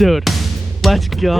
Dude, let's go.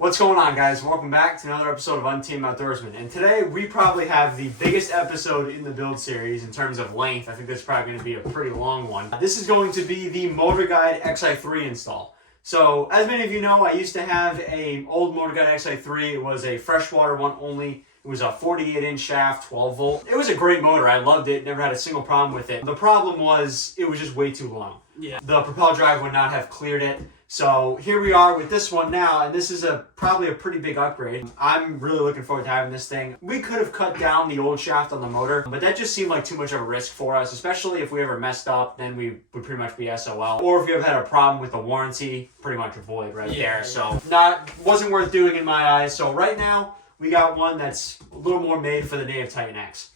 What's going on, guys? Welcome back to another episode of Untamed Outdoorsmen. And today we probably have the biggest episode in the build series in terms of length. I think this is probably going to be a pretty long one. This is going to be the MotorGuide XI3 install. So, as many of you know, I used to have an old MotorGuide XI3. It was a freshwater one only. It was a 48-inch shaft, 12 volt. It was a great motor. I loved it. Never had a single problem with it. The problem was it was just way too long. Yeah. The propel drive would not have cleared it. So here we are with this one now, and this is probably a pretty big upgrade. I'm really looking forward to having this thing. We could have cut down the old shaft on the motor, but that just seemed like too much of a risk for us, especially if we ever messed up, then we would pretty much be SOL. Or if we ever had a problem with the warranty, pretty much a void right there. So wasn't worth doing in my eyes. So right now, we got one that's a little more made for the native Titan X.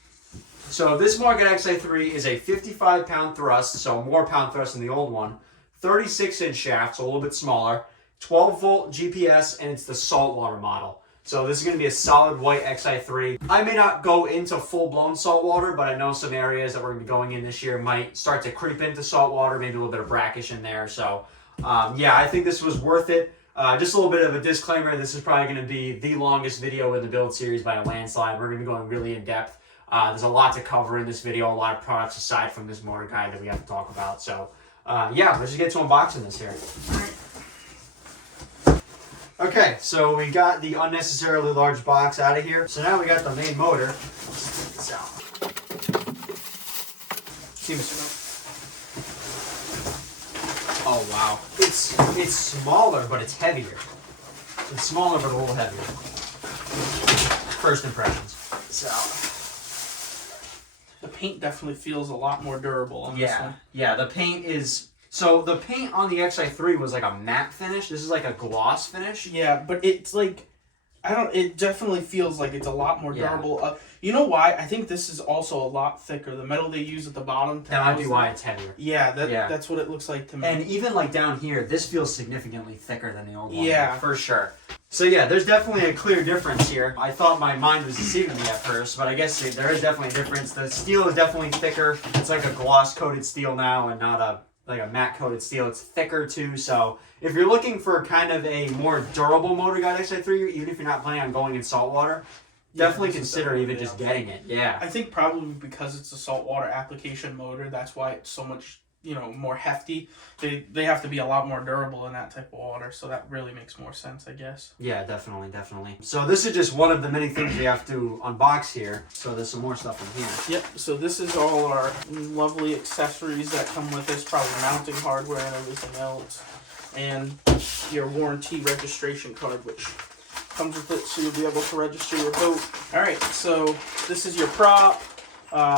So this MotorGuide XI3 is a 55-pound thrust, so more pound thrust than the old one. 36-inch shaft, so a little bit smaller, 12-volt GPS, and it's the saltwater model. So this is going to be a solid white XI3. I may not go into full-blown saltwater, but I know some areas that we're going to be going in this year might start to creep into saltwater, maybe a little bit of brackish in there. So, yeah, I think this was worth it. Just a little bit of a disclaimer, this is probably going to be the longest video in the build series by a landslide. We're going to be going really in-depth. There's a lot to cover in this video, a lot of products aside from this motor guide that we have to talk about. So, yeah, let's just get to unboxing this here. Okay, so we got the unnecessarily large box out of here. So now we got the main motor. Let's check this out. Oh wow, it's smaller, but it's heavier. It's smaller, but a little heavier. First impressions. So. The paint definitely feels a lot more durable on this one. Yeah, the paint is... So, the paint on the XI3 was like a matte finish. This is like a gloss finish. Yeah, but it's like... It definitely feels like it's a lot more durable. You know why? I think this is also a lot thicker. The metal they use at the bottom... That might be why it's heavier. Yeah, that's what it looks like to me. And even like down here, this feels significantly thicker than the old one. Yeah. For sure. So yeah, there's definitely a clear difference here. I thought my mind was deceiving me at first, but I guess there is definitely a difference. The steel is definitely thicker. It's like a gloss-coated steel now and not like a matte-coated steel. It's thicker too, so if you're looking for kind of a more durable MotorGuide XI3, even if you're not planning on going in saltwater, definitely consider even just getting it. Yeah. I think probably because it's a saltwater application motor, that's why it's so much, more hefty. They have to be a lot more durable in that type of water, so that really makes more sense, I guess. Yeah, definitely. So this is just one of the many things we have to unbox here. So there's some more stuff in here. Yep, so this is all our lovely accessories that come with this, probably mounting hardware and everything else. And your warranty registration card, which comes with it, so you'll be able to register your boat. Alright, so this is your prop.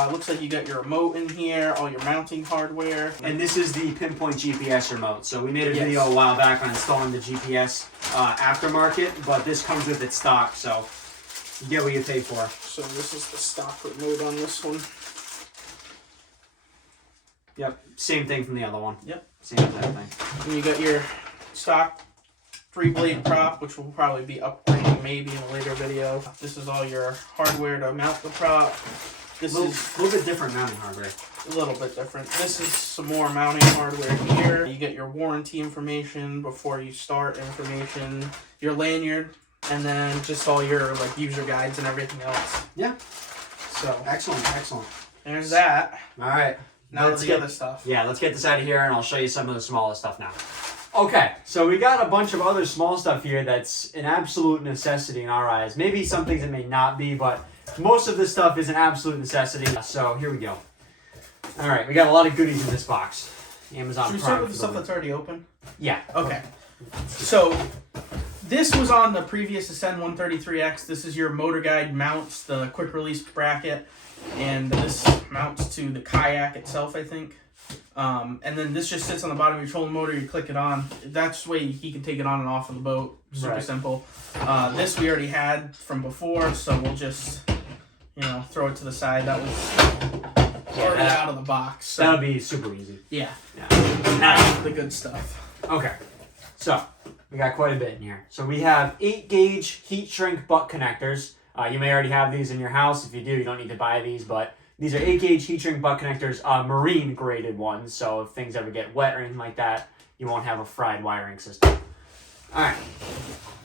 Looks like you got your remote in here, all your mounting hardware. And this is the pinpoint GPS remote. So we made a video a while back on installing the GPS aftermarket, but this comes with its stock, so you get what you pay for. So this is the stock remote on this one. Yep, same thing from the other one. Yep. Same exact thing. And you got your stock 3-blade prop, which will probably be upgrading maybe in a later video. This is all your hardware to mount the prop. This is a little bit different mounting hardware. A little bit different. This is some more mounting hardware here. You get your warranty information before you start information, your lanyard, and then just all your user guides and everything else. Yeah. So excellent. There's that. All right. Now let's get other stuff. Yeah, let's get this out of here, and I'll show you some of the smaller stuff now. Okay, so we got a bunch of other small stuff here that's an absolute necessity in our eyes. Maybe some things it may not be, but most of this stuff is an absolute necessity. So here we go. All right, we got a lot of goodies in this box. Amazon Prime. Should we start with the stuff that's already open? Yeah. Okay. So this was on the previous Ascend 133X. This is your MotorGuide mounts, the quick release bracket, and this mounts to the kayak itself, I think. And then this just sits on the bottom of your trolling motor. You click it on. That's the way he can take it on and off of the boat. Super simple. This we already had from before, so we'll just throw it to the side. That was already out of the box. So. That'll be super easy. Yeah. Now the good stuff. Okay, so we got quite a bit in here. So we have 8-gauge heat shrink butt connectors. You may already have these in your house. If you do, you don't need to buy these, but these are 8-gauge heat shrink butt connectors, marine graded ones. So if things ever get wet or anything like that, you won't have a fried wiring system. All right.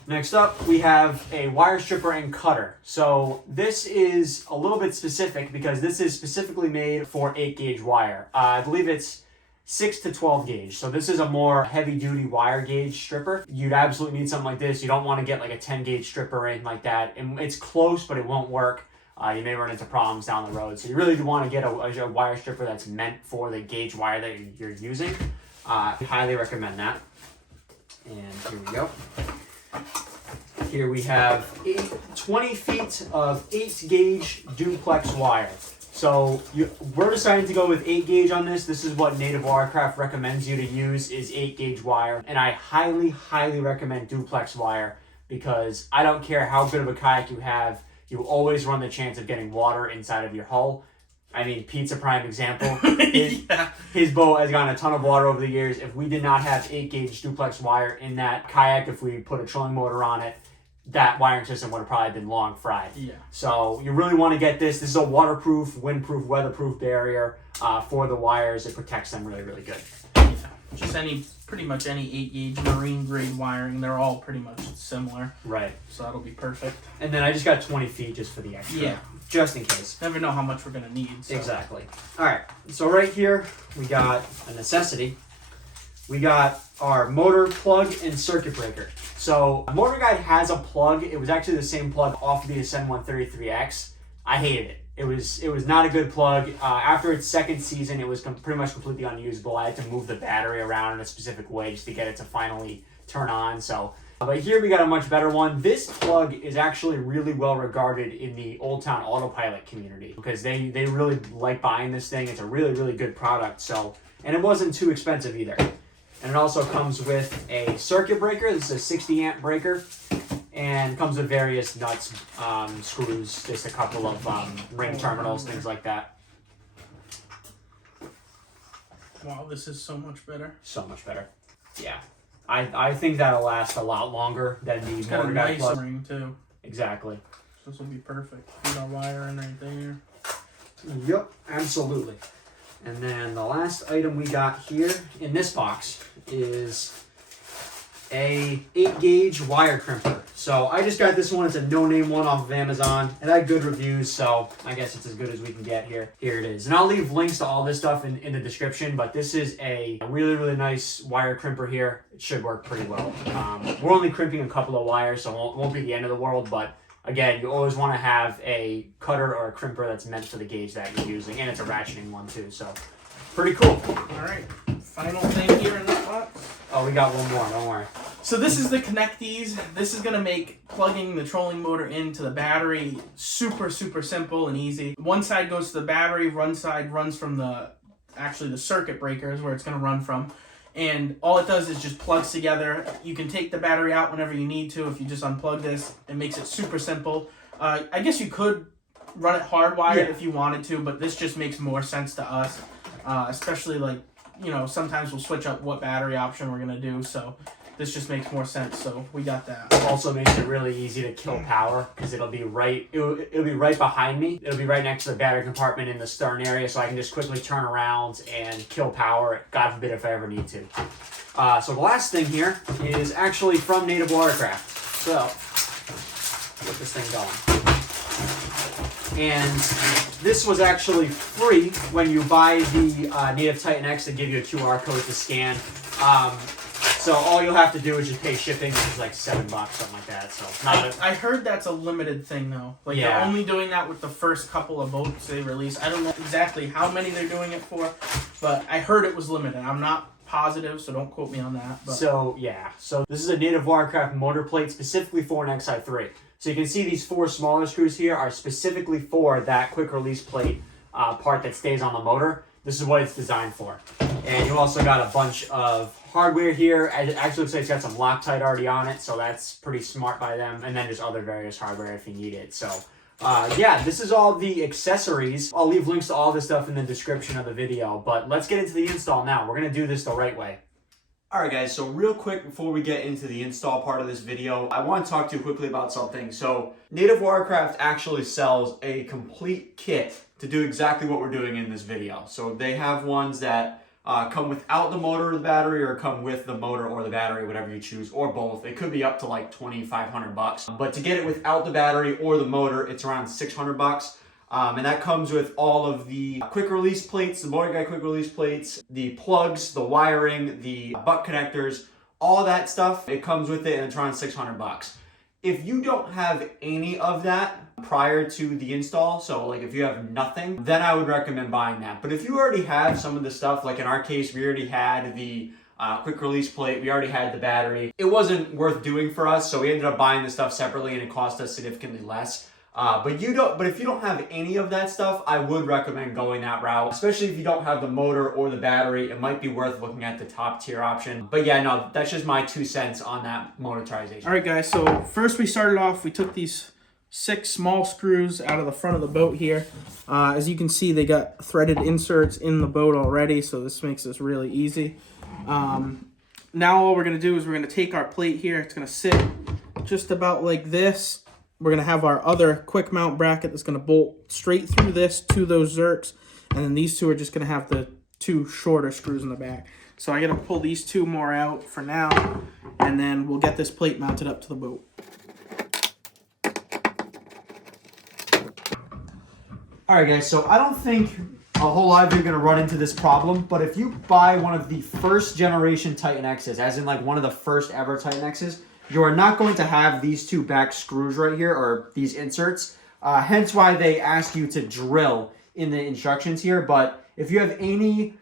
Next up, we have a wire stripper and cutter. So this is a little bit specific because this is specifically made for 8-gauge wire. I believe it's 6 to 12 gauge. So this is a more heavy-duty wire gauge stripper. You'd absolutely need something like this. You don't want to get like a 10-gauge stripper or anything like that. And it's close, but it won't work. You may run into problems down the road. So you really do want to get a wire stripper that's meant for the gauge wire that you're using. I highly recommend that. And here we go. Here we have 20 feet of 8-gauge duplex wire. So we're deciding to go with 8-gauge on this. This is what Native Watercraft recommends you to use is 8-gauge wire. And I highly, highly recommend duplex wire because I don't care how good of a kayak you have, you always run the chance of getting water inside of your hull. I mean, Pete's a prime example. His boat has gotten a ton of water over the years. If we did not have 8-gauge duplex wire in that kayak, if we put a trolling motor on it, that wiring system would have probably been long fried. Yeah. So you really want to get this. This is a waterproof, windproof, weatherproof barrier for the wires. It protects them really, really good. Yeah. Just pretty much any 8-gauge marine grade wiring. They're all pretty much similar. Right. So that'll be perfect. And then I just got 20 feet just for the extra. Yeah. Just in case. Never know how much we're going to need. So. Exactly. All right. So right here, we got a necessity. We got our motor plug and circuit breaker. So MotorGuide has a plug. It was actually the same plug off of the Ascend 133X. I hated it. It was not a good plug. After its second season, it was pretty much completely unusable. I had to move the battery around in a specific way just to get it to finally turn on. So, but here we got a much better one. This plug is actually really well regarded in the Old Town Autopilot community because they really like buying this thing. It's a really, really good product. So, and it wasn't too expensive either. And it also comes with a circuit breaker. This is a 60 amp breaker. And comes with various nuts, screws, just a couple of ring terminals, things like that. Wow, this is so much better. So much better. Yeah. I think that'll last a lot longer than the got a nice plug. ring too. Exactly. This will be perfect. Put our wire in right there. Yep, absolutely. And then the last item we got here in this box is a 8-gauge wire crimper. So I just got this one. It's a no-name one off of Amazon. It had good reviews, so I guess it's as good as we can get here. Here it is. And I'll leave links to all this stuff in the description, but this is a really, really nice wire crimper here. It should work pretty well. We're only crimping a couple of wires, so it won't be the end of the world, but again, you always want to have a cutter or a crimper that's meant for the gauge that you're using, and it's a ratcheting one too, so pretty cool. All right, final thing here in this box. Oh, we got one more, don't worry. So this is the connectees. This is going to make plugging the trolling motor into the battery super, super simple and easy. One side goes to the battery, one side runs from the circuit breaker is where it's going to run from. And all it does is just plugs together. You can take the battery out whenever you need to if you just unplug this. It makes it super simple. I guess you could run it hardwired if you wanted to, but this just makes more sense to us. Especially sometimes we'll switch up what battery option we're going to do. So this just makes more sense. So we got that. Also makes it really easy to kill power because it'll be right behind me. It'll be right next to the battery compartment in the stern area, so I can just quickly turn around and kill power, God forbid if I ever need to. So the last thing here is actually from Native Watercraft. So get this thing going. And this was actually free when you buy the Native Titan X. They give you a QR code to scan. So all you'll have to do is just pay shipping, which is like $7, something like that. So I heard that's a limited thing though. Like they're only doing that with the first couple of boats they release. I don't know exactly how many they're doing it for, but I heard it was limited. I'm not positive, so don't quote me on that. But. So this is a Native Watercraft motor plate specifically for an XI3. So you can see these 4 smaller screws here are specifically for that quick release plate part that stays on the motor. This is what it's designed for. And you also got a bunch of hardware here. It actually looks like it's got some Loctite already on it, so that's pretty smart by them. And then just other various hardware if you need it. So yeah, this is all the accessories. I'll leave links to all this stuff in the description of the video, but let's get into the install now. We're going to do this the right way. Alright guys, so real quick before we get into the install part of this video, I want to talk to you quickly about something. So Native Watercraft actually sells a complete kit to do exactly what we're doing in this video. So they have ones that come without the motor or the battery, or come with the motor or the battery, whatever you choose, or both. It could be up to like $2,500. But to get it without the battery or the motor, it's around $600. And that comes with all of the quick release plates, the MotorGuide quick release plates, the plugs, the wiring, the butt connectors, all that stuff. It comes with it and it's around $600. If you don't have any of that prior to the install, so like if you have nothing, then I would recommend buying that. But if you already have some of the stuff, like in our case, we already had the quick release plate, we already had the battery, it wasn't worth doing for us, so we ended up buying the stuff separately and it cost us significantly less. But if you don't have any of that stuff, I would recommend going that route, especially if you don't have the motor or the battery. It might be worth looking at the top tier option. But yeah, no, that's just my 2 cents on that motorization. All right, guys, so first we started off, we took these 6 small screws out of the front of the boat here. As you can see, they got threaded inserts in the boat already, so this makes this really easy. Now all we're gonna do is we're gonna take our plate here. It's gonna sit just about like this. We're going to have our other quick mount bracket that's going to bolt straight through this to those zerks. And then these two are just going to have the 2 shorter screws in the back. So I got to pull these 2 more out for now. And then we'll get this plate mounted up to the boat. Alright guys, so I don't think a whole lot of you are going to run into this problem. But if you buy one of the first generation Titan X's, as in like one of the first ever Titan X's, you are not going to have these 2 back screws right here, or these inserts. Hence why they ask you to drill in the instructions here. But if you have any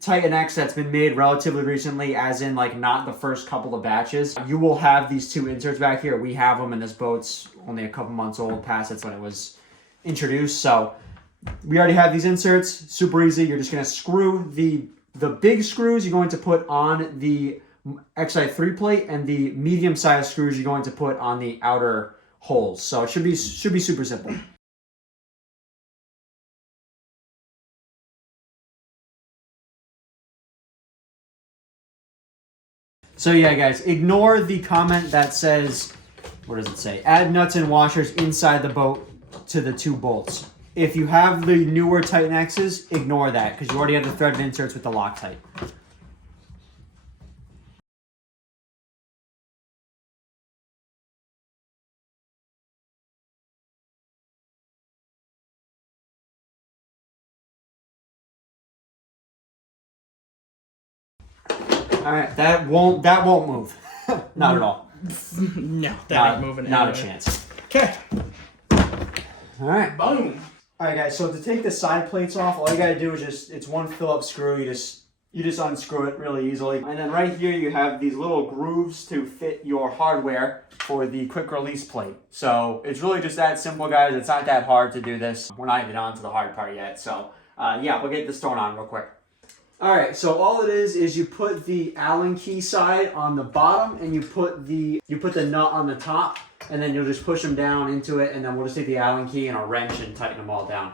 Titan X that's been made relatively recently, as in like not the first couple of batches, you will have these 2 inserts back here. We have them, and this boat's only a couple months old, past that's when it was introduced. So we already have these inserts, super easy. You're just going to screw the big screws you're going to put on the XI3 plate, and the medium-sized screws you're going to put on the outer holes. So it should be super simple. So yeah, guys, ignore the comment that says, what does it say? Add nuts and washers inside the boat to the 2 bolts. If you have the newer Titan X's, ignore that, because you already have the threaded inserts with the Loctite. All right, that won't move. Not at all. No, that ain't moving. Not a chance. Okay. All right. Boom. All right, guys. So to take the side plates off, all you gotta do is it's one Phillips screw. You just unscrew it really easily, and then right here you have these little grooves to fit your hardware for the quick release plate. So it's really just that simple, guys. It's not that hard to do this. We're not even on to the hard part yet. So yeah, we'll get this thrown on real quick. All right, so all it is you put the Allen key side on the bottom, and you put the nut on the top, and then you'll just push them down into it, and then we'll just take the Allen key and a wrench and tighten them all down.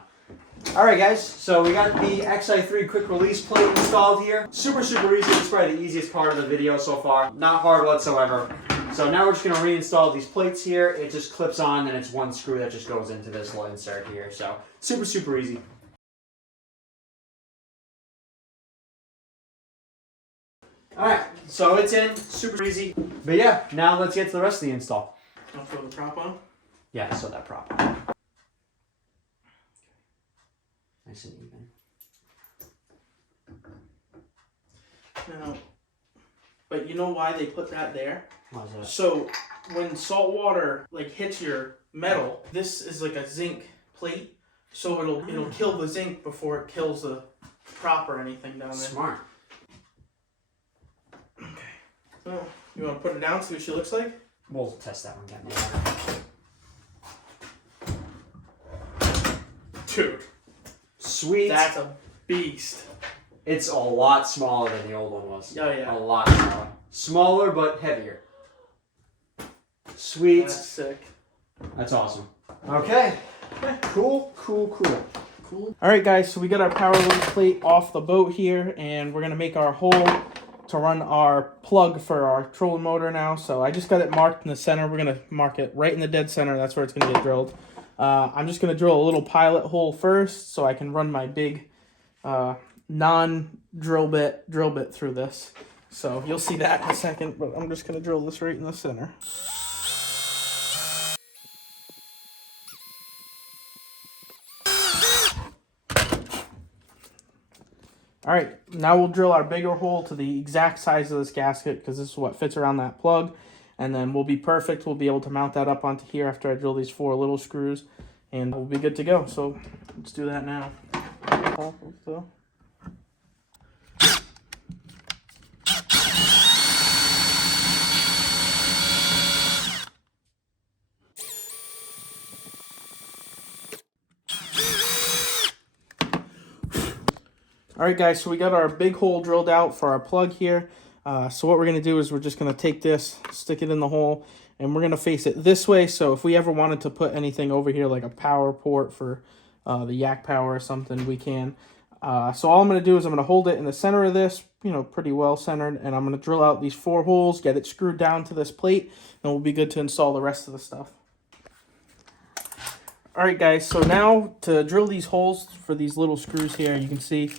All right, guys, so we got the XI3 quick release plate installed here. Super easy. It's probably the easiest part of the video so far. Not hard whatsoever. So now we're just gonna reinstall these plates here. It just clips on, and it's one screw that just goes into this little insert here. So super easy. Alright, so it's in, super easy. But yeah, now let's get to the rest of the install. I'll throw the prop on. Yeah, so that prop on. Nice and even. Now, but you know why they put that there? Why is that? So when salt water like hits your metal, this is like a zinc plate, so it'll kill the zinc before it kills the prop or anything down there. Smart. Oh, you want to put it down, see what she looks like? We'll test that one again. Dude. Sweet. That's a beast. It's a lot smaller than the old one was. Oh, yeah. A lot smaller. Smaller, but heavier. Sweet. That's sick. That's awesome. Okay. Cool. All right, guys, so we got our power load plate off the boat here, and we're going to make our hole to run our plug for our trolling motor now. So I just got it marked in the center. We're going to mark it right in the dead center. That's where it's going to get drilled. I'm just going to drill a little pilot hole first so I can run my big non-drill bit through this. So you'll see that in a second, but I'm just going to drill this right in the center. All right, now we'll drill our bigger hole to the exact size of this gasket because this is what fits around that plug. And then we'll be perfect. We'll be able to mount that up onto here after I drill these 4 little screws. And we'll be good to go. So let's do that now. All right, guys, so we got our big hole drilled out for our plug here. So what we're going to do is we're just going to take this, stick it in the hole, and we're going to face it this way. So if we ever wanted to put anything over here, like a power port for the yak power or something, we can. So all I'm going to do is I'm going to hold it in the center of this, pretty well centered, and I'm going to drill out these 4 holes, get it screwed down to this plate, and we'll be good to install the rest of the stuff. All right, guys, so now to drill these holes for these little screws here, you can see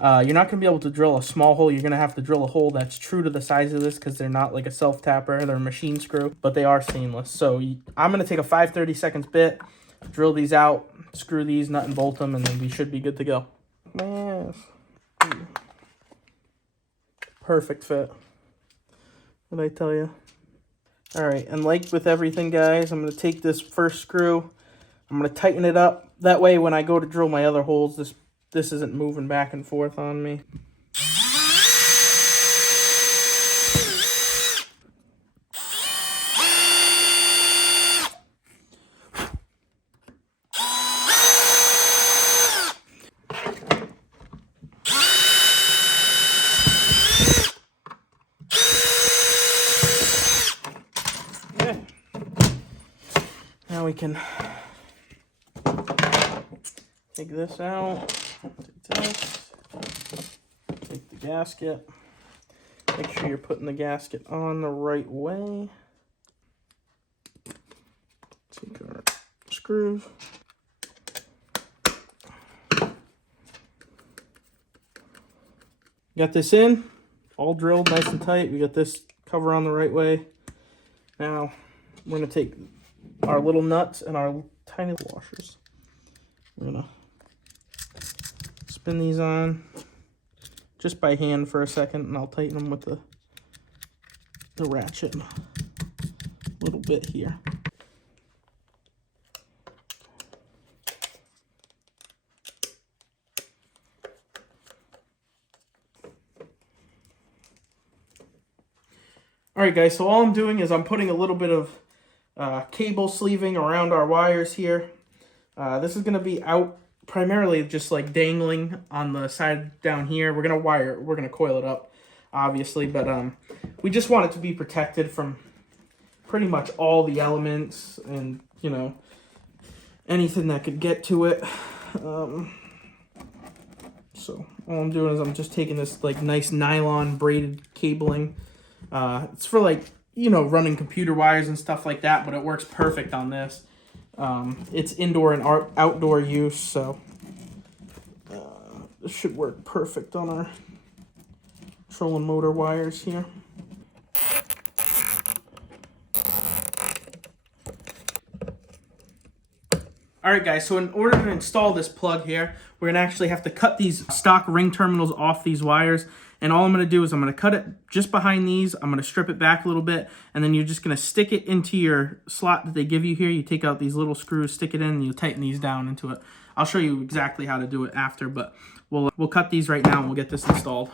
you're not going to be able to drill a small hole. You're going to have to drill a hole that's true to the size of this because they're not like a self-tapper. They're a machine screw, but they are stainless. So I'm going to take a 5/32 bit, drill these out, screw these, nut and bolt them, and then we should be good to go. Yes. Perfect fit. What did I tell you? All right, and like with everything, guys, I'm going to take this first screw. I'm going to tighten it up. That way when I go to drill my other holes, this isn't moving back and forth on me. Okay. Now we can take this out, take this, take the gasket, make sure you're putting the gasket on the right way, take our screws, got this in, all drilled nice and tight, we got this cover on the right way. Now we're going to take our little nuts and our tiny washers. We're going to spin these on just by hand for a second, and I'll tighten them with the ratchet a little bit here. All right, guys, so all I'm doing is I'm putting a little bit of cable sleeving around our wires here. This is going to be out primarily just like dangling on the side down here. We're going to coil it up, obviously, but we just want it to be protected from pretty much all the elements and, anything that could get to it. So all I'm doing is I'm just taking this like nice nylon braided cabling. It's for like, running computer wires and stuff like that, but it works perfect on this. It's indoor and outdoor use, so this should work perfect on our trolling motor wires here. Alright guys, so in order to install this plug here, we're going to actually have to cut these stock ring terminals off these wires. And all I'm going to do is I'm going to cut it just behind these. I'm going to strip it back a little bit. And then you're just going to stick it into your slot that they give you here. You take out these little screws, stick it in, and you tighten these down into it. I'll show you exactly how to do it after, but we'll cut these right now and we'll get this installed.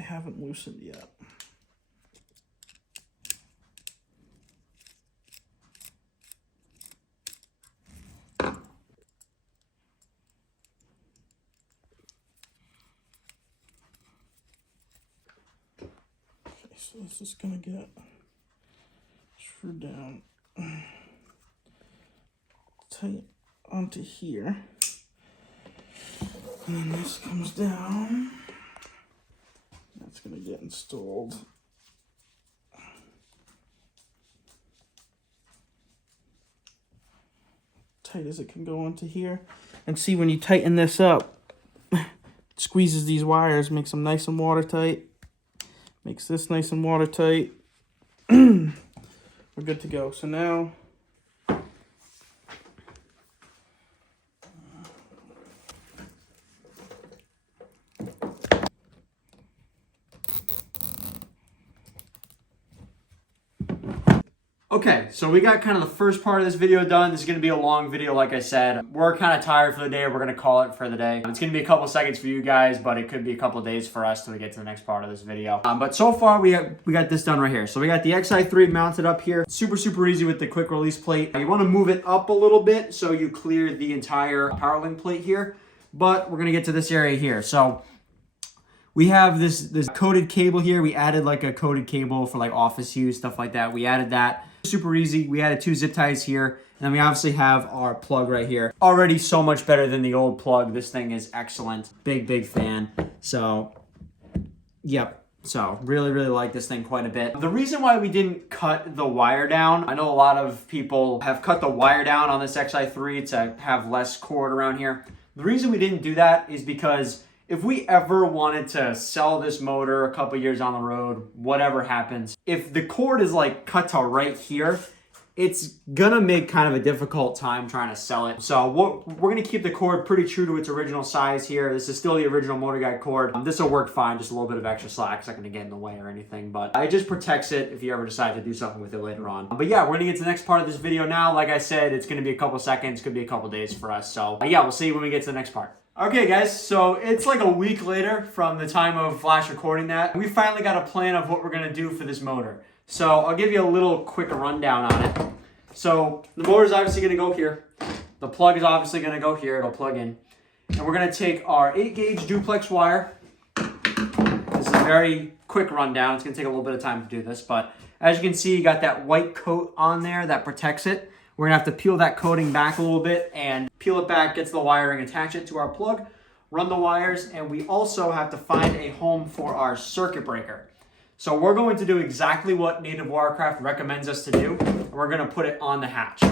haven't loosened yet. Okay, so this is gonna get screwed down tight onto here. And then this comes down. That's gonna get installed. Tight as it can go onto here. And see, when you tighten this up, it squeezes these wires, makes them nice and watertight. Makes this nice and watertight. We're good to go. So now, Okay, so we got kind of the first part of this video done. This is going to be a long video, like I said. We're kind of tired for the day. We're going to call it for the day. It's going to be a couple seconds for you guys, but it could be a couple of days for us till we get to the next part of this video. But so far, we got this done right here. So we got the XI3 mounted up here. Super, super easy with the quick release plate. You want to move it up a little bit so you clear the entire power link plate here. But we're going to get to this area here. So we have this coated cable here. We added like a coated cable for like office use, stuff like that. We added that. Super easy. We added 2 zip ties here. And then we obviously have our plug right here. Already so much better than the old plug. This thing is excellent. Big, big fan. So, yep. So, really, really like this thing quite a bit. The reason why we didn't cut the wire down, I know a lot of people have cut the wire down on this XI3 to have less cord around here. The reason we didn't do that is because if we ever wanted to sell this motor a couple years down the road, whatever happens, if the cord is like cut to right here, it's gonna make kind of a difficult time trying to sell it. So we're gonna keep the cord pretty true to its original size here. This is still the original MotorGuide cord. This will work fine, just a little bit of extra slack. It's not gonna get in the way or anything, but it just protects it if you ever decide to do something with it later on. But yeah, we're gonna get to the next part of this video now. Like I said, it's gonna be a couple seconds, could be a couple days for us. So yeah, we'll see you when we get to the next part. Okay guys, so it's like a week later from the time of last recording that. We finally got a plan of what we're gonna do for this motor. So I'll give you a little quick rundown on it. So the motor is obviously gonna go here. The plug is obviously gonna go here, it'll plug in. And we're gonna take our 8-gauge duplex wire. This is a very quick rundown. It's gonna take a little bit of time to do this, but as you can see, you got that white coat on there that protects it. We're gonna have to peel that coating back a little bit and peel it back, get to the wiring, attach it to our plug, run the wires, and we also have to find a home for our circuit breaker. So we're going to do exactly what Native Watercraft recommends us to do. We're gonna put it on the hatch.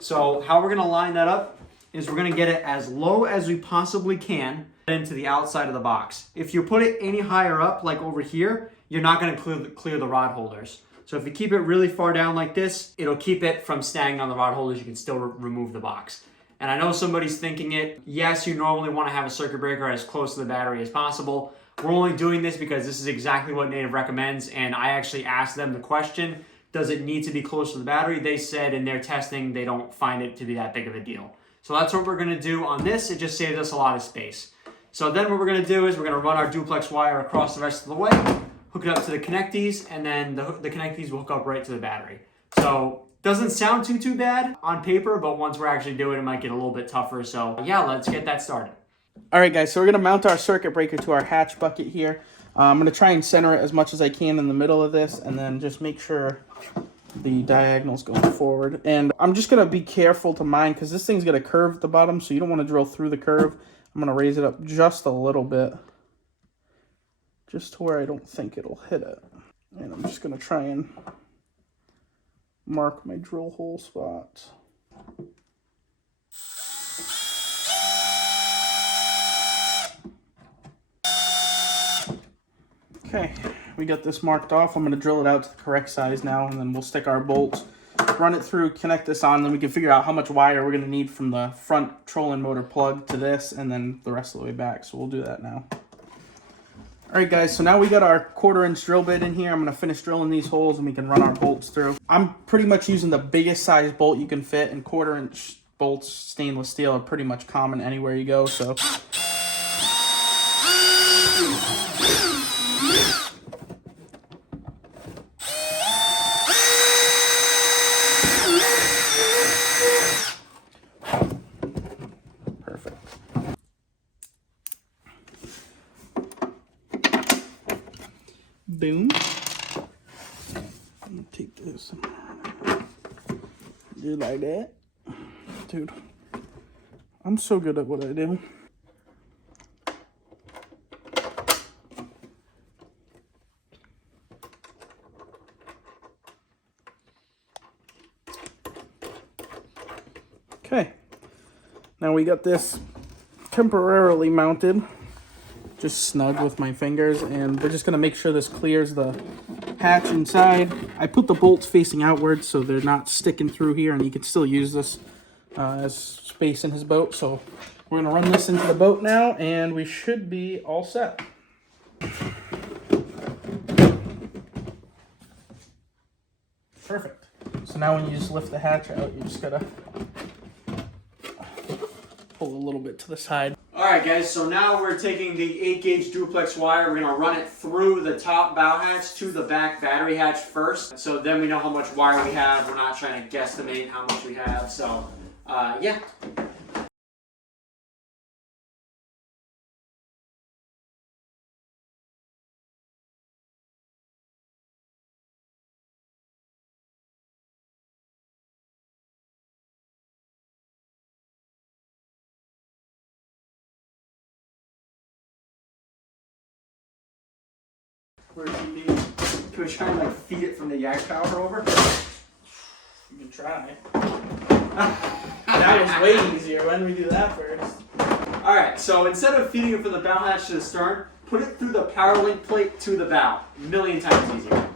So how we're gonna line that up is we're gonna get it as low as we possibly can into the outside of the box. If you put it any higher up, like over here, you're not gonna clear the rod holders. So if you keep it really far down like this, it'll keep it from staying on the rod holders. You can still remove the box. And I know somebody's thinking it, yes, you normally want to have a circuit breaker as close to the battery as possible. We're only doing this because this is exactly what Native recommends. And I actually asked them the question, does it need to be close to the battery? They said in their testing, they don't find it to be that big of a deal. So that's what we're gonna do on this. It just saves us a lot of space. So then what we're gonna do is we're gonna run our duplex wire across the rest of the way, hook it up to the connectees, and then the connectees will hook up right to the battery. So doesn't sound too bad on paper, but once we're actually doing it, it might get a little bit tougher. So yeah, let's get that started. All right, guys, so we're going to mount our circuit breaker to our hatch bucket here. I'm going to try and center it as much as I can in the middle of this, and then just make sure the diagonal's going forward. And I'm just going to be careful to mine, because this thing's got a curve at the bottom, so you don't want to drill through the curve. I'm going to raise it up just a little bit, just to where I don't think it'll hit it. And I'm just going to try and mark my drill hole spot. Okay, we got this marked off. I'm going to drill it out to the correct size now, and then we'll stick our bolts, run it through, connect this on, then we can figure out how much wire we're going to need from the front trolling motor plug to this, and then the rest of the way back. So we'll do that now. Alright guys, so now we got our 1/4-inch drill bit in here. I'm going to finish drilling these holes and we can run our bolts through. I'm pretty much using the biggest size bolt you can fit, and 1/4-inch bolts, stainless steel, are pretty much common anywhere you go, so Perfect. Boom. Let me take this. Do like that. Dude, I'm so good at what I do. Okay, now we got this temporarily mounted, just snug with my fingers, and we're just gonna make sure this clears the hatch inside. I put the bolts facing outward so they're not sticking through here, and you can still use this as space in his boat. So we're gonna run this into the boat now, and we should be all set. Perfect. So now when you just lift the hatch out, you just gotta pull a little bit to the side. Alright guys, so now we're taking the 8-gauge duplex wire, we're going to run it through the top bow hatch to the back battery hatch first. So then we know how much wire we have, we're not trying to guesstimate how much we have, so yeah. Where do you need? Can we try and like feed it from the yak tower over? You can try. That was way easier. Why didn't we do that first? Alright, so instead of feeding it from the bow hatch to the stern, put it through the power link plate to the bow. A million times easier.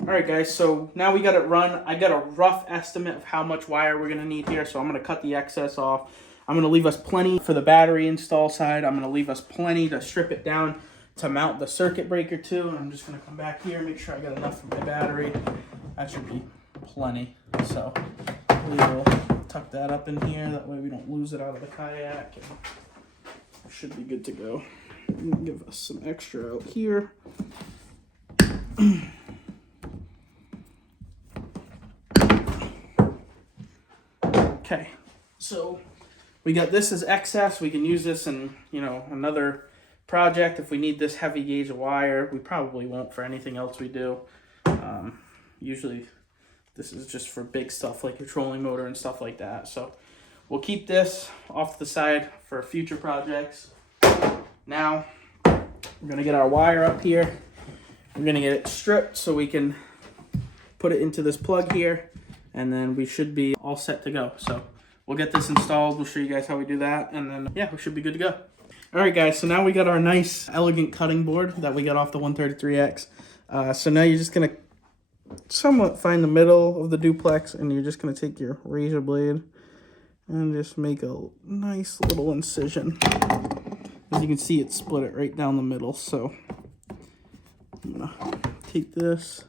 Alright guys, so now we got it run. I got a rough estimate of how much wire we're going to need here, so I'm going to cut the excess off. I'm going to leave us plenty for the battery install side. I'm going to leave us plenty to strip it down to mount the circuit breaker to. And I'm just going to come back here and make sure I got enough for my battery. That should be plenty. So we will tuck that up in here. That way we don't lose it out of the kayak. And it should be good to go. I'm going to give us some extra out here. Okay, so we got this as excess. We can use this in, you know, another project if we need this heavy gauge of wire. We probably won't for anything else we do. Usually this is just for big stuff like a trolling motor and stuff like that. So we'll keep this off to the side for future projects. Now we're gonna get our wire up here. We're gonna get it stripped so we can put it into this plug here, and then we should be all set to go. So we'll get this installed. We'll show you guys how we do that, and then yeah, we should be good to go. All right, guys, so now we got our nice, elegant cutting board that we got off the 133X. So now you're just going to somewhat find the middle of the duplex, and you're just going to take your razor blade and just make a nice little incision. As you can see, it split it right down the middle. So I'm going to take this,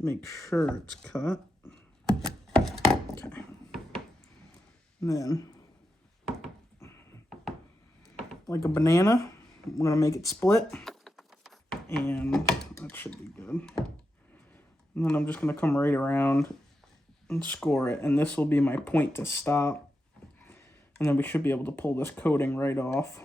make sure it's cut. Okay. And then, like a banana, we're gonna make it split, and that should be good. And then I'm just gonna come right around and score it, and this will be my point to stop, and then we should be able to pull this coating right off.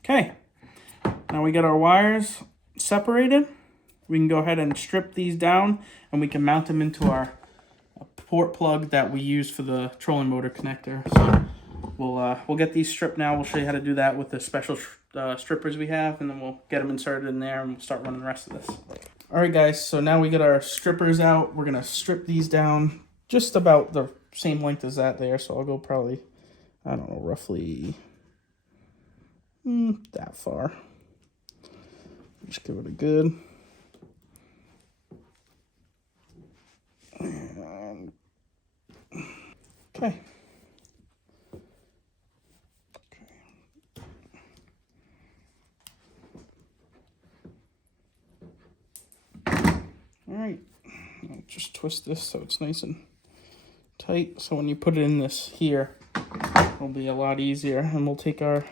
Okay, now we got our wires separated. We can go ahead and strip these down, and we can mount them into our port plug that we use for the trolling motor connector. So we'll get these stripped now. We'll show you how to do that with the special strippers we have, and then we'll get them inserted in there, and we'll start running the rest of this. All right, guys, so now we got our strippers out. We're gonna strip these down just about the same length as that there. So I'll go probably, I don't know, roughly that far. Just give it a good. And, okay. All right. just twist this so it's nice and tight. So when you put it in this here, it'll be a lot easier. And we'll take our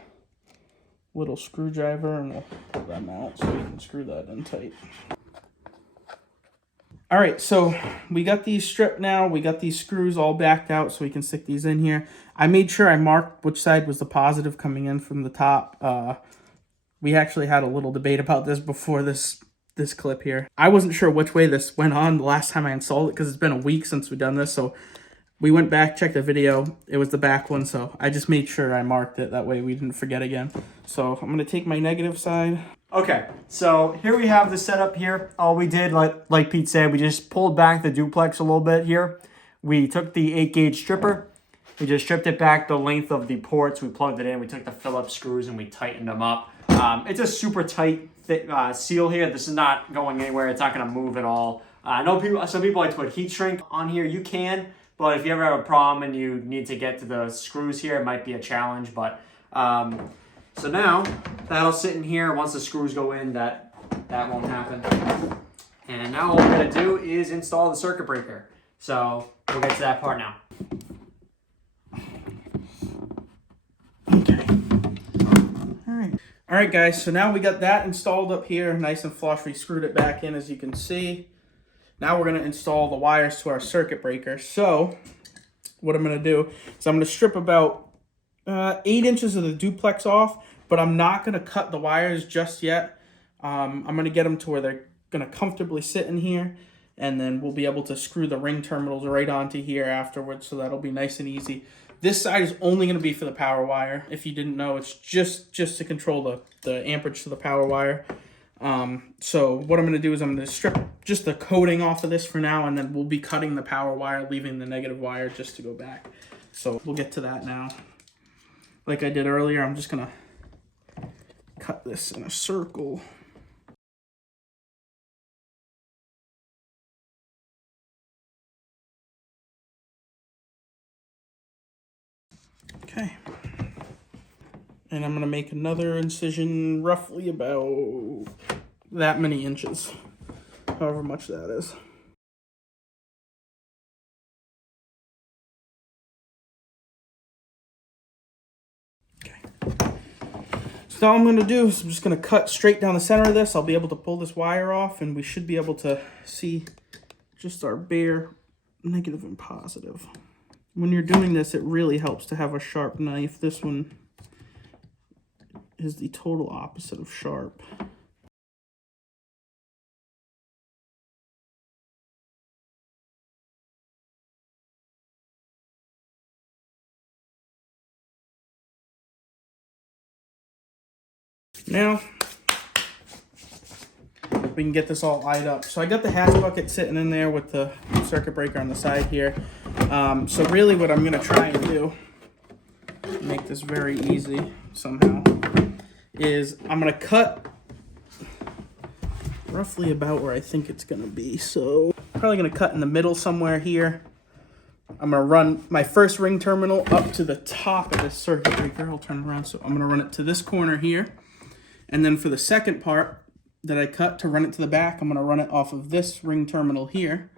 little screwdriver and we'll pull them out so we can screw that in tight. All right, so we got these stripped now. We got these screws all backed out so we can stick these in here. I made sure I marked which side was the positive coming in from the top. We actually had a little debate about this before this clip here. I wasn't sure which way this went on the last time I installed it because it's been a week since we've done this. So we went back, checked the video. It was the back one, so I just made sure I marked it. That way we didn't forget again. So I'm going to take my negative side. Okay, so here we have the setup here. All we did, like Pete said, we just pulled back the duplex a little bit here. We took the 8-gauge stripper. We just stripped it back the length of the ports. We plugged it in. We took the Phillips screws and we tightened them up. It's a super tight seal here. This is not going anywhere. It's not going to move at all. I know some people like to put heat shrink on here. You can, but if you ever have a problem and you need to get to the screws here, it might be a challenge. But so now that'll sit in here. Once the screws go in, that won't happen. And now all we're going to do is install the circuit breaker. So we'll get to that part now. Okay. All right, guys, so now we got that installed up here, nice and flush. We screwed it back in, as you can see. Now we're going to install the wires to our circuit breaker. So what I'm going to do is I'm going to strip about 8 inches of the duplex off, but I'm not going to cut the wires just yet. I'm going to get them to where they're going to comfortably sit in here, and then we'll be able to screw the ring terminals right onto here afterwards, so that'll be nice and easy. This side is only going to be for the power wire. If you didn't know, it's just to control the amperage to the power wire. So what I'm going to do is I'm going to strip just the coating off of this for now, and then we'll be cutting the power wire, leaving the negative wire just to go back. So we'll get to that now. Like I did earlier, I'm just going to cut this in a circle. Okay, and I'm going to make another incision roughly about that many inches, however much that is. Okay, so all I'm going to do is I'm just going to cut straight down the center of this. I'll be able to pull this wire off, and we should be able to see just our bare negative and positive. When you're doing this, it really helps to have a sharp knife. This one is the total opposite of sharp. Now, we can get this all eyed up. So I got the hatch bucket sitting in there with the circuit breaker on the side here. So really what I'm going to try and do, make this very easy somehow, is I'm going to cut roughly about where I think it's going to be. So probably going to cut in the middle somewhere here. I'm going to run my first ring terminal up to the top of this circuit breaker. I'll turn it around. So I'm going to run it to this corner here. And then for the second part that I cut to run it to the back, I'm going to run it off of this ring terminal here.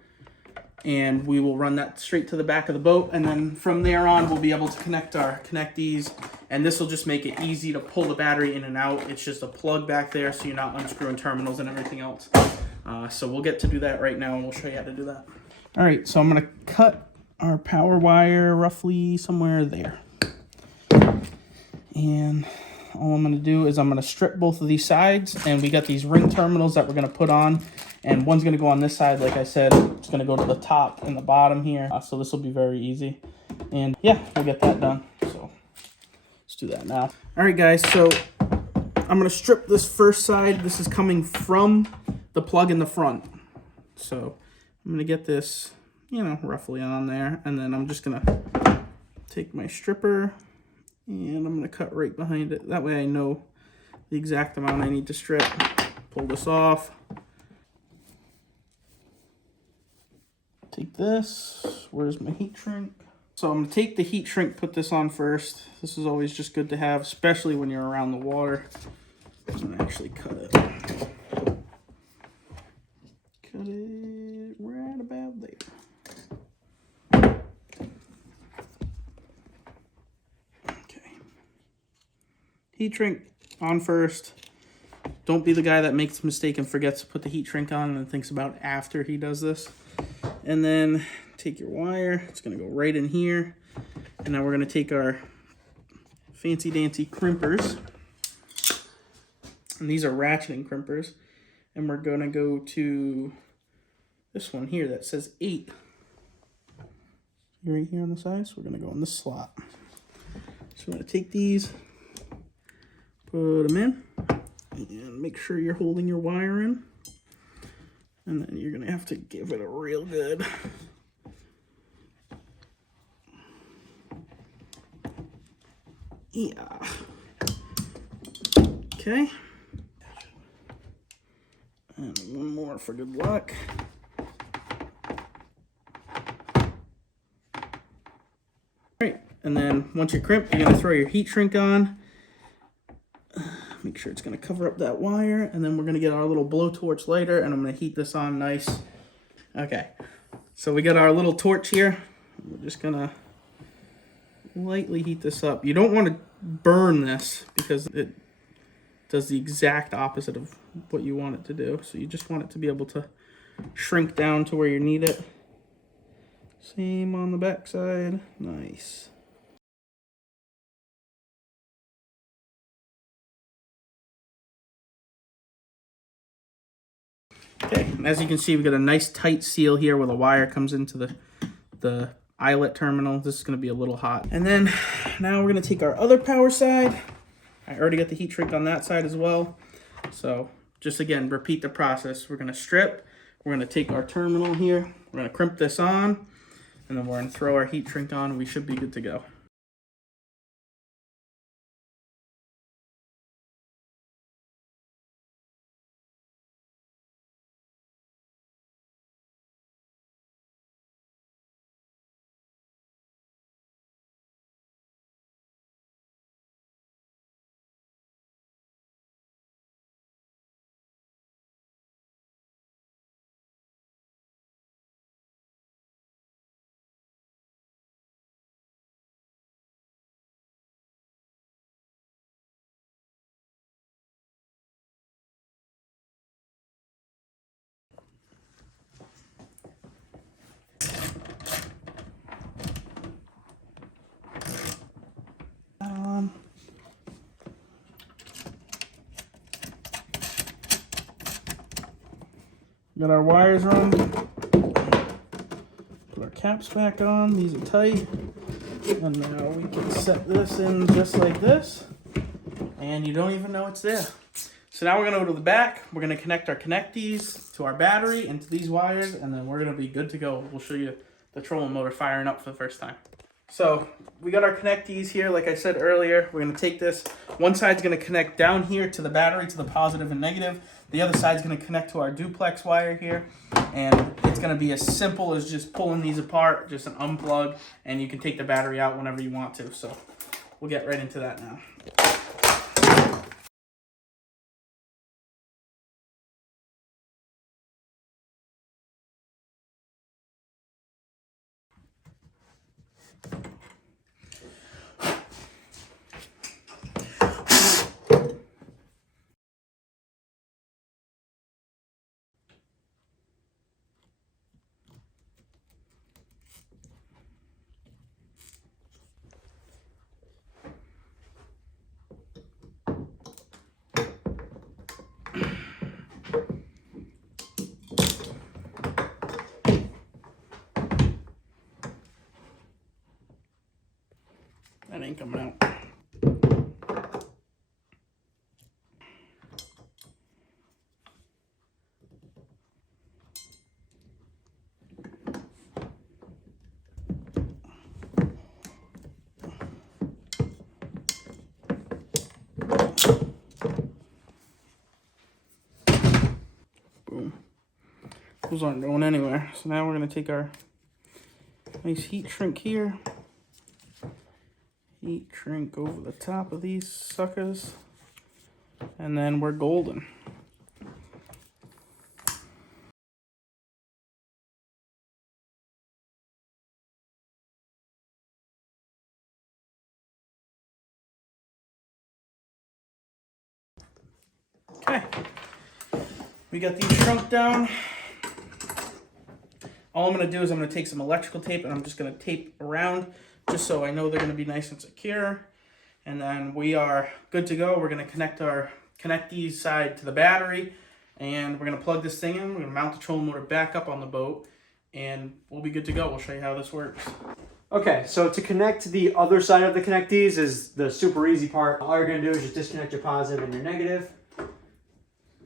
And we will run that straight to the back of the boat. And then from there on, we'll be able to connect these. And this will just make it easy to pull the battery in and out. It's just a plug back there, so you're not unscrewing terminals and everything else. So we'll get to do that right now, and we'll show you how to do that. All right, so I'm going to cut our power wire roughly somewhere there. And all I'm going to do is I'm going to strip both of these sides, and we got these ring terminals that we're going to put on, and one's going to go on this side. Like I said, it's going to go to the top and the bottom here, so this will be very easy. And yeah, we'll get that done. So let's do that now. All right, guys, so I'm going to strip this first side. This is coming from the plug in the front. So I'm going to get this, roughly on there, and then I'm just going to take my stripper, and I'm going to cut right behind it. That way I know the exact amount I need to strip. Pull this off. Take this. Where's my heat shrink? So I'm going to take the heat shrink, put this on first. This is always just good to have, especially when you're around the water. I'm going to actually cut it. Cut it right about heat shrink on first. Don't be the guy that makes the mistake and forgets to put the heat shrink on and then thinks about after he does this. And then take your wire. It's going to go right in here. And now we're going to take our fancy dancy crimpers. And these are ratcheting crimpers. And we're going to go to this one here that says 8. Right here on the side. So we're going to go in this slot. So we're going to take these, put them in, and make sure you're holding your wire in. And then you're going to have to give it a real good. Yeah. Okay. And one more for good luck. Alright, and then once you're crimped, you're going to throw your heat shrink on. Make sure it's going to cover up that wire, and then we're going to get our little blowtorch lighter, and I'm going to heat this on nice. Okay, so we got our little torch here. We're just going to lightly heat this up. You don't want to burn this because it does the exact opposite of what you want it to do. So you just want it to be able to shrink down to where you need it. Same on the back side. Nice. Okay, and as you can see, we got a nice tight seal here where the wire comes into the eyelet terminal. This is going to be a little hot. And then now we're going to take our other power side. I already got the heat shrink on that side as well. So just again, repeat the process. We're going to strip. We're going to take our terminal here. We're going to crimp this on. And then we're going to throw our heat shrink on. We should be good to go. Got our wires on. Put our caps back on. These are tight. And now we can set this in just like this. And you don't even know it's there. So now we're going to go to the back. We're going to connect our connectees to our battery and to these wires. And then we're going to be good to go. We'll show you the trolling motor firing up for the first time. So we got our connectees here. Like I said earlier, we're going to take this. One side's going to connect down here to the battery, to the positive and negative. The other side's going to connect to our duplex wire here. And it's going to be as simple as just pulling these apart, just an unplug, and you can take the battery out whenever you want to. So we'll get right into that now. That ain't coming out. Boom. Those aren't going anywhere. So now we're going to take our nice heat shrink here. Heat shrink over the top of these suckers. And then we're golden. Okay, we got these shrunk down. All I'm going to do is I'm going to take some electrical tape and I'm just going to tape around just so I know they're going to be nice and secure. And then we are good to go. We're going to connect these side to the battery, and we're going to plug this thing in. We're going to mount the trolling motor back up on the boat, and we'll be good to go. We'll show you how this works. Okay, so to connect the other side of the connectees is the super easy part. All you're going to do is just disconnect your positive and your negative.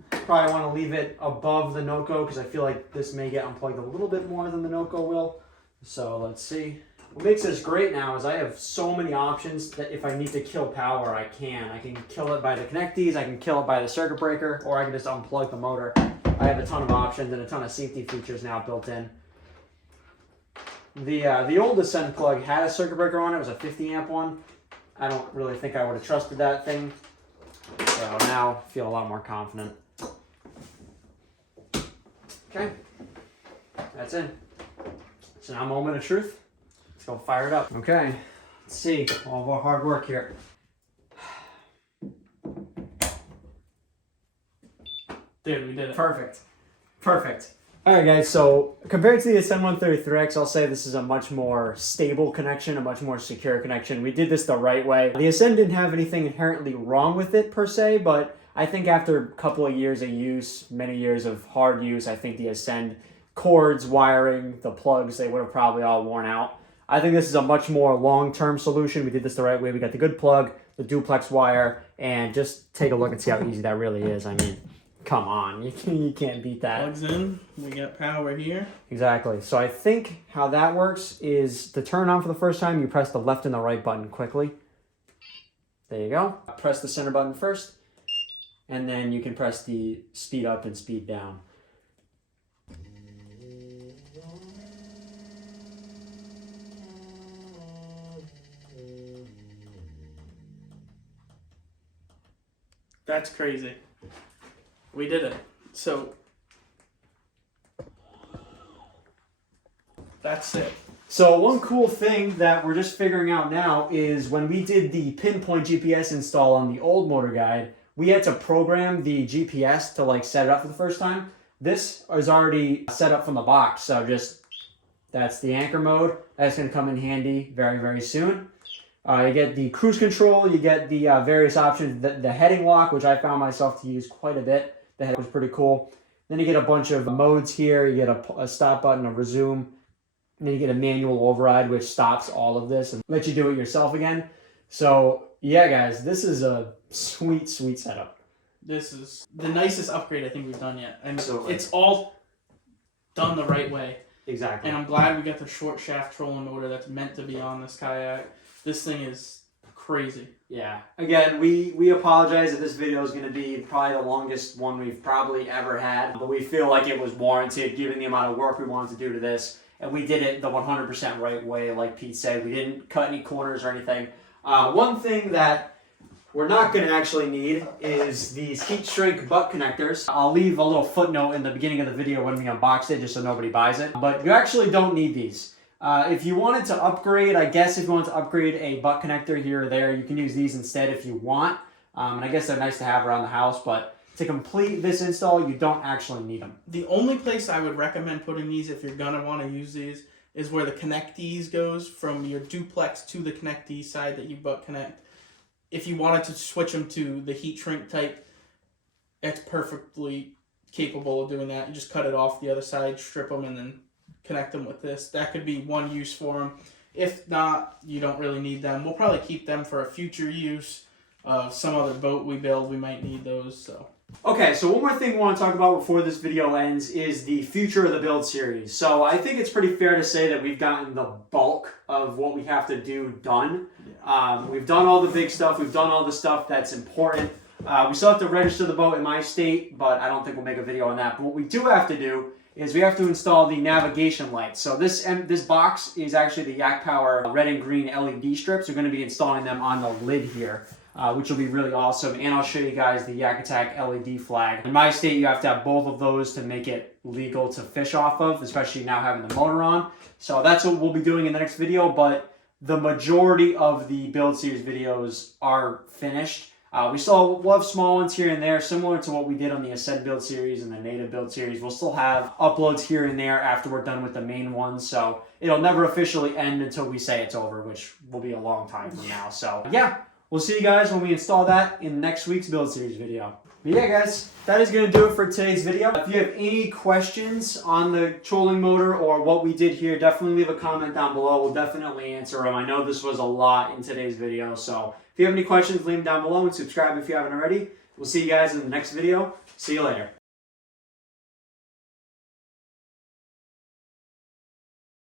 Probably want to leave it above the NOCO because I feel like this may get unplugged a little bit more than the NOCO will. So let's see. What makes this great now is I have so many options that if I need to kill power, I can. I can kill it by the connectees, I can kill it by the circuit breaker, or I can just unplug the motor. I have a ton of options and a ton of safety features now built in. The old Ascend plug had a circuit breaker on it. It was a 50 amp one. I don't really think I would have trusted that thing. So now I feel a lot more confident. Okay, that's in. So now moment of truth. Let's go fire it up. Okay, let's see all of our hard work here. Dude, we did it. Perfect. Perfect. All right, guys, so compared to the Ascend 133X, I'll say this is a much more stable connection, a much more secure connection. We did this the right way. The Ascend didn't have anything inherently wrong with it per se, but I think after a couple of years of use, many years of hard use, I think the Ascend cords, wiring, the plugs, they would have probably all worn out. I think this is a much more long-term solution. We did this the right way. We got the good plug, the duplex wire, and just take a look and see how easy that really is. I mean, come on, you can't beat that. Plugs in, we got power here. Exactly. So I think how that works is to turn on for the first time, you press the left and the right button quickly. There you go. Press the center button first, and then you can press the speed up and speed down. That's crazy. We did it. So that's it. So one cool thing that we're just figuring out now is when we did the pinpoint GPS install on the old MotorGuide, we had to program the GPS to like set it up for the first time. This is already set up from the box, so just that's the anchor mode. That's going to come in handy very, very soon. You get the cruise control, you get the various options, the heading lock, which I found myself to use quite a bit. The head was pretty cool. Then you get a bunch of modes here. You get a stop button, a resume. And then you get a manual override, which stops all of this and lets you do it yourself again. So yeah, guys, this is a sweet, sweet setup. This is the nicest upgrade I think we've done yet. And Absolutely. It's all done the right way. Exactly. And I'm glad we got the short shaft trolling motor that's meant to be on this kayak. This thing is crazy. Yeah. Again, we apologize that this video is going to be probably the longest one we've probably ever had. But we feel like it was warranted given the amount of work we wanted to do to this. And we did it the 100% right way, like Pete said. We didn't cut any corners or anything. One thing that we're not going to actually need is these heat shrink butt connectors. I'll leave a little footnote in the beginning of the video when we unbox it just so nobody buys it. But you actually don't need these. If you wanted to upgrade, I guess if you wanted to upgrade a butt connector here or there, you can use these instead if you want. And I guess they're nice to have around the house, but to complete this install, you don't actually need them. The only place I would recommend putting these if you're going to want to use these is where the connectees goes from your duplex to the connectee side that you butt connect. If you wanted to switch them to the heat shrink type, it's perfectly capable of doing that. You just cut it off the other side, strip them, and then connect them with this. That could be one use for them. If not, you don't really need them. We'll probably keep them for a future use. Some other boat we build, we might need those. So. Okay, so one more thing we want to talk about before this video ends is the future of the build series. So I think it's pretty fair to say that we've gotten the bulk of what we have to do done. We've done all the big stuff. We've done all the stuff that's important. We still have to register the boat in my state, but I don't think we'll make a video on that. But what we do have to do is we have to install the navigation lights. So this box is actually the Yak Power red and green LED strips. We're going to be installing them on the lid here, which will be really awesome. And I'll show you guys the Yak Attack LED flag. In my state, you have to have both of those to make it legal to fish off of, especially now having the motor on. So that's what we'll be doing in the next video, but the majority of the build series videos are finished. We'll have small ones here and there, similar to what we did on the Ascend build series and the Native build series. We'll still have uploads here and there after we're done with the main ones, so it'll never officially end until we say it's over, which will be a long time from now. So yeah, we'll see you guys when we install that in next week's build series video. But yeah, guys, that is going to do it for today's video. If you have any questions on the trolling motor or what we did here, definitely leave a comment down below. We'll definitely answer them. I know this was a lot in today's video, so if you have any questions, leave them down below and subscribe if you haven't already. We'll see you guys in the next video. See you later.